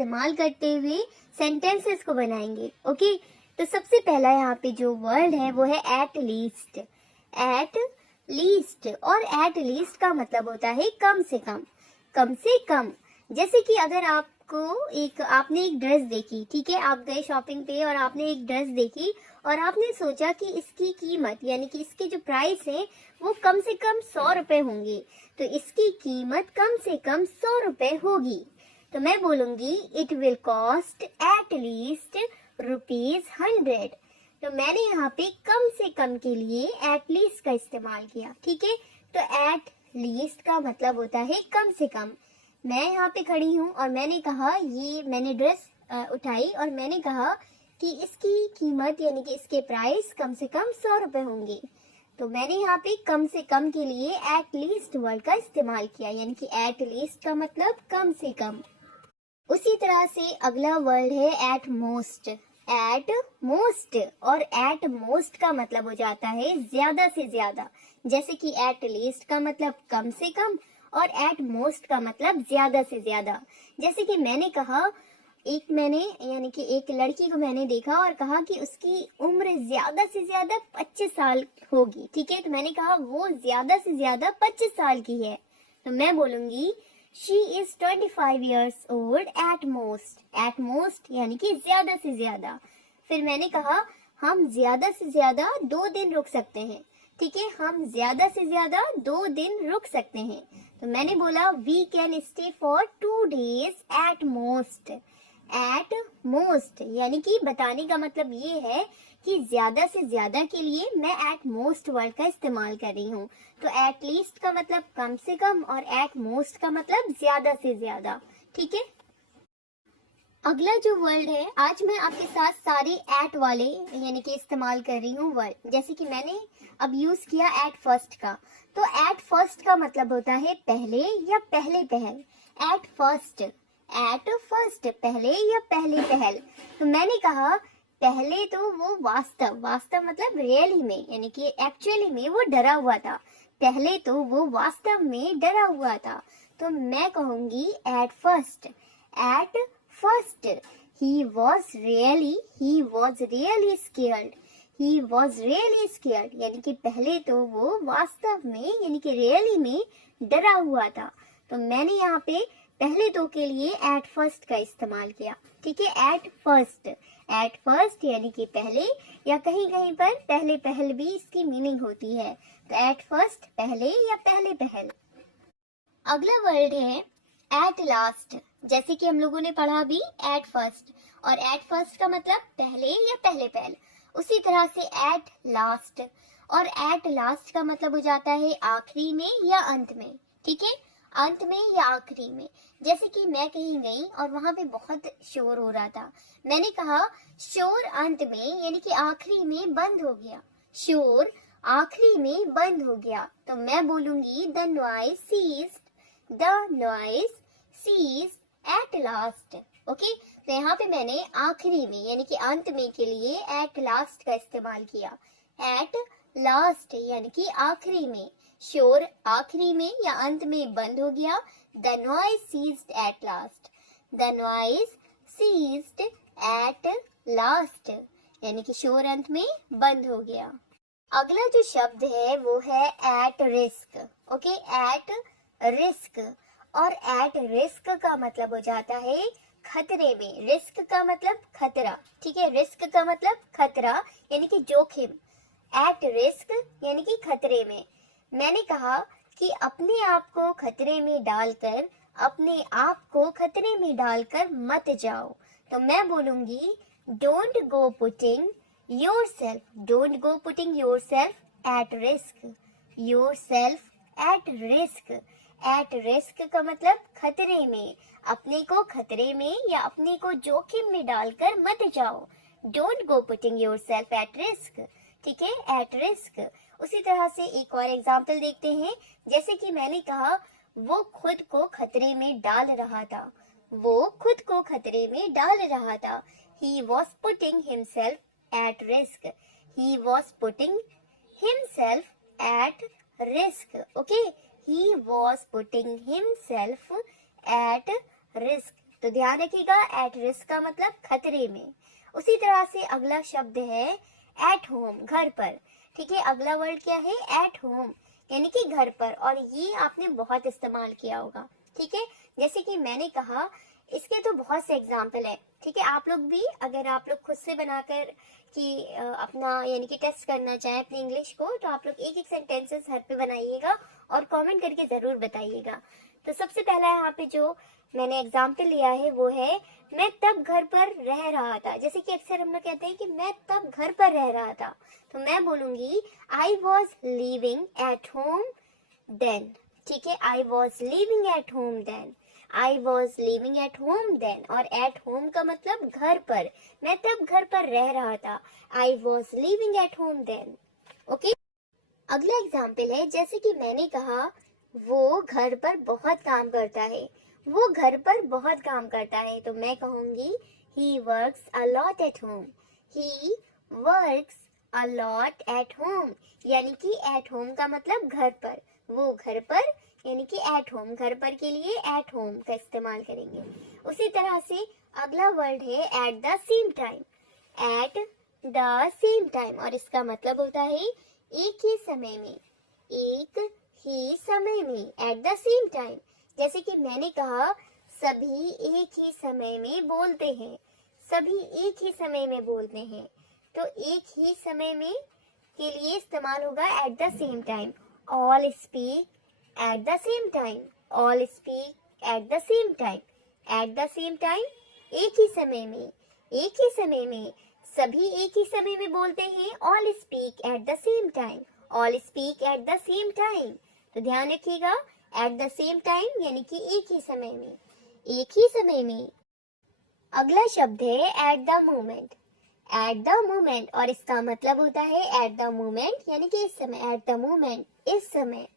इस्तेमाल करते हुए सेंटेंसेस को बनाएंगे। ओके, तो सबसे पहला यहाँ पे जो वर्ड है वो है एट लीस्ट। एट लीस्ट, और एट लीस्ट का मतलब होता है कम से कम, कम से कम। जैसे कि अगर आपने एक ड्रेस देखी, ठीक है, आप गए शॉपिंग पे और आपने एक ड्रेस देखी और आपने सोचा कि इसकी कीमत यानी कि इसके जो प्राइस है वो कम से कम 100 रुपए होंगे, तो इसकी कीमत कम से कम 100 रुपए होगी। तो मैं बोलूंगी it will cost at least ₹100। तो मैंने यहाँ पे कम से कम के लिए एट लीस्ट का इस्तेमाल किया, ठीक है। तो एट लीस्ट का मतलब होता है कम से कम। मैं यहाँ पे खड़ी हूँ और मैंने कहा, ये मैंने ड्रेस उठाई और मैंने कहा कि इसकी कीमत यानी कि इसके प्राइस कम से कम 100 रुपए होंगे। तो मैंने यहाँ पे कम से कम के लिए एट लीस्ट वर्ड का इस्तेमाल किया, यानी कि एट लीस्ट का मतलब कम से कम। उसी तरह से अगला वर्ड है एट मोस्ट। एट मोस्ट, और एट मोस्ट का मतलब हो जाता है ज्यादा से ज्यादा। जैसे कि एट लीस्ट का मतलब कम से कम और एट मोस्ट का मतलब ज्यादा से ज्यादा। जैसे कि मैंने यानी कि एक लड़की को मैंने देखा और कहा कि उसकी उम्र ज्यादा से ज्यादा 25 साल होगी, ठीक है। तो मैंने कहा वो ज्यादा से ज्यादा 25 साल की है, तो मैं बोलूंगी she is 25 years old at most। Eight most यानी कि ज्यादा से ज्यादा। फिर मैंने कहा हम ज्यादा से ज्यादा 2 दिन रुक सकते हैं, ठीक है, हम ज्यादा से ज्यादा 2 दिन रुक सकते हैं। तो मैंने बोला we can stay for 2 days at most. At most यानी कि बताने का मतलब ये है कि ज्यादा से ज्यादा के लिए मैं एट मोस्ट वर्ड का इस्तेमाल कर रही हूँ। तो एट लीस्ट का मतलब कम से कम और एट मोस्ट का मतलब ज्यादा से ज्यादा, ठीक है। अगला जो वर्ड है, आज मैं आपके साथ सारे एट वाले यानी कि इस्तेमाल कर रही हूँ वर्ड। जैसे कि मैंने अब यूज किया एट फर्स्ट का, तो एट फर्स्ट का मतलब होता है पहले या पहले पहल। एट फर्स्ट, पहले या पहले पहल। तो मैंने कहा पहले तो वो वास्तव मतलब रियली में यानी कि एक्चुअली में वो डरा हुआ था। पहले तो वो वास्तव में डरा हुआ था, तो मैं कहूंगी at first. he was really scared यानी कि पहले तो वो वास्तव में यानी कि रियली में डरा हुआ था। तो मैंने यहाँ पे पहले तो के लिए एट फर्स्ट का इस्तेमाल किया, ठीक है। एट फर्स्ट यानी कि पहले, या कहीं कहीं पर पहले पहल भी इसकी मीनिंग होती है। तो एट फर्स्ट पहले या पहले पहल। अगला वर्ड है एट लास्ट। जैसे कि हम लोगों ने पढ़ा भी एट फर्स्ट, और एट फर्स्ट का मतलब पहले या पहले पहल। उसी तरह से एट लास्ट, और एट लास्ट का मतलब हो जाता है आखिरी में या अंत में, ठीक है, अंत में या आखिरी में। जैसे कि मैं कहीं गई और वहां पे बहुत शोर हो रहा था, मैंने कहा शोर अंत में यानी कि आखिरी में बंद हो गया। शोर आखिरी में बंद हो गया, तो मैं बोलूंगी the noise ceased at last. Okay, तो यहाँ पे मैंने आखिरी में यानी कि अंत में के लिए एट लास्ट का इस्तेमाल किया। एट लास्ट यानी कि आखिरी में, शोर आखिरी में या अंत में बंद हो गया। The noise ceased at last. The noise ceased at last यानी कि शोर अंत में बंद हो गया। अगला जो शब्द है वो है at risk. Okay, at risk, और एट रिस्क का मतलब हो जाता है खतरे में। रिस्क का मतलब खतरा, ठीक है, रिस्क का मतलब खतरा यानी कि जोखिम। एट रिस्क यानी कि खतरे में। मैंने कहा कि अपने आप को खतरे में डालकर मत जाओ, तो मैं बोलूंगी don't go putting yourself at risk. At risk का मतलब खतरे में, अपने को खतरे में या अपने को जोखिम में डालकर मत जाओ। Don't go putting yourself at risk, ठीक है, एट रिस्क। उसी तरह से एक और एग्जाम्पल देखते हैं। जैसे कि मैंने कहा वो खुद को खतरे में डाल रहा था। He was putting himself at risk. Okay, he was putting himself at risk. तो ध्यान रखिएगा, एट रिस्क का मतलब खतरे में। उसी तरह से अगला शब्द है एट होम, घर पर। ठीक है, अगला वर्ड क्या है? एट होम, यानी कि घर पर। और ये आपने बहुत इस्तेमाल किया होगा। ठीक है, जैसे कि मैंने कहा, इसके तो बहुत से एग्जाम्पल है। ठीक है, आप लोग भी अगर आप लोग खुद से बनाकर कि अपना यानी कि टेस्ट करना चाहें अपनी इंग्लिश को, तो आप लोग एक एक सेंटेंसेस घर पे बनाइएगा और कमेंट करके जरूर बताइएगा। तो सबसे पहला यहाँ पे जो मैंने एग्जाम्पल लिया है वो है मैं तब घर पर रह रहा था। जैसे कि अक्सर हम लोग कहते हैं कि मैं तब घर पर रह रहा था, तो मैं बोलूंगी I was living at home then. ठीक है, I was living at home then, I was living at home then. और एट होम का मतलब घर पर, मैं तब घर पर रह रहा था, I was living at home then. Okay, अगला एग्जाम्पल है, जैसे कि मैंने कहा वो घर पर बहुत काम करता है, वो घर पर बहुत काम करता है, तो मैं कहूंगी he works a lot at home, he works a lot at home। यानी कि at home का मतलब घर पर, वो घर पर, यानी कि at home, घर पर के लिए at home का इस्तेमाल करेंगे। उसी तरह से अगला वर्ड है at the same time, at the same time, और इसका मतलब होता है एक ही समय में, एक ही समय में, at the same time। जैसे कि मैंने कहा सभी एक ही समय में बोलते हैं, सभी एक ही समय में बोलते हैं, तो एक ही समय में के लिए इस्तेमाल होगा at the same time. All speak at the same time, all speak at the same time, at the same time, एक ही समय में, एक ही समय में, सभी एक ही समय में बोलते हैं। All speak at the same time, all speak at the same time. तो ध्यान रखिएगा, एट द सेम टाइम यानी कि एक ही समय में, एक ही समय में। अगला शब्द है at the moment, at the moment, और इसका मतलब होता है एट द मोमेंट यानी कि इस समय, एट द मोमेंट, इस समय।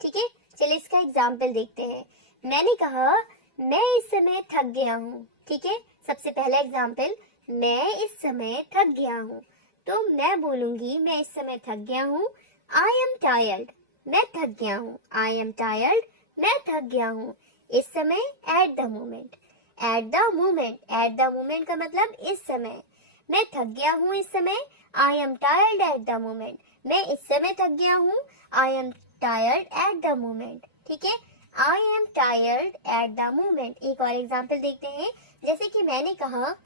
ठीक है, चलिए इसका एग्जाम्पल देखते हैं। मैंने कहा मैं इस समय थक गया हूँ। ठीक है, सबसे पहला एग्जाम्पल, मैं इस समय थक गया हूँ, तो मैं बोलूंगी मैं इस समय थक गया हूँ, आई एम टायर्ड, मैं थक गया हूँ, आई एम टायर्ड, मैं थक गया हूँ। इस समय at the moment, at the moment, at the moment का मतलब इस समय, मैं थक गया हूँ इस समय, I am tired at the moment, मैं इस समय थक गया हूँ, I am tired at the moment. ठीक है, I am tired at the moment. एक और एग्जाम्पल देखते हैं, जैसे कि मैंने कहा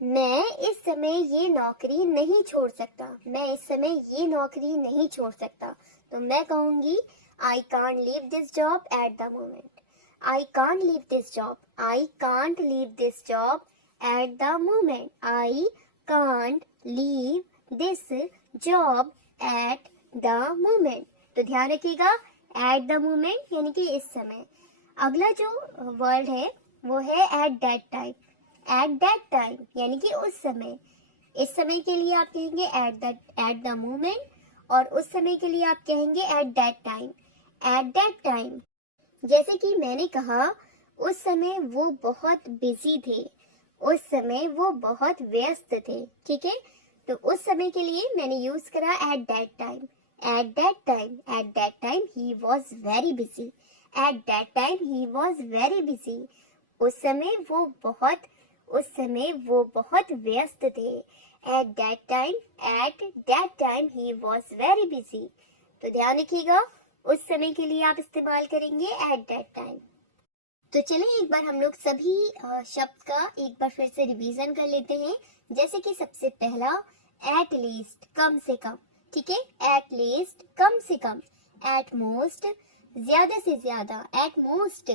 मैं इस समय ये नौकरी नहीं छोड़ सकता, मैं इस समय ये नौकरी नहीं छोड़ सकता, तो मैं कहूंगी I can't leave this job at the moment, I can't leave this job, I can't leave this job at the moment, I can't leave this job at the moment. तो ध्यान रखिएगा, एट द मोमेंट यानी कि इस समय। अगला जो word है वो है at that time, at that time यानी कि उस समय। इस समय के लिए आप कहेंगे एट द मोमेंट, और उस समय के लिए आप कहेंगे at that time, at that time. जैसे कि मैंने कहा उस समय वो बहुत बिजी थे, उस समय वो बहुत व्यस्त थे। ठीक है, तो उस समय के लिए मैंने यूज करा at that time, at that time, at that time he was very busy, at that time he was very busy. उस समय वो बहुत व्यस्त थे, at that time he was very busy. तो ध्यान रखिएगा, उस समय के लिए आप इस्तेमाल करेंगे एट दैट टाइम। तो चलिए एक बार हम लोग सभी शब्द का एक बार फिर से रिवीजन कर लेते हैं। जैसे कि सबसे पहला एट लीस्ट, कम से कम। ठीक है, एट लीस्ट कम से कम, एट मोस्ट ज्यादा से ज्यादा, एट मोस्ट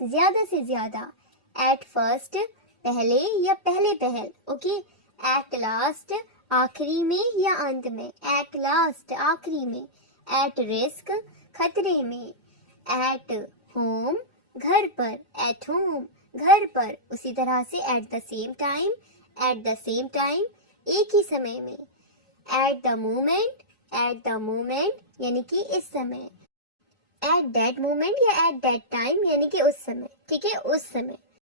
ज्यादा से ज्यादा, एट फर्स्ट पहले या पहले पहल। ओके, एट लास्ट आखिरी में या अंत में, एट लास्ट आखिरी में, एट रिस्क खतरे में, एट होम घर पर, एट होम घर पर। उसी तरह से at the same time, at the same time एक ही समय में, एट द मोमेंट यानी कि इस समय, एट दैट मोमेंट या एट दैट टाइम यानी कि उस समय। ठीक है, उस समय।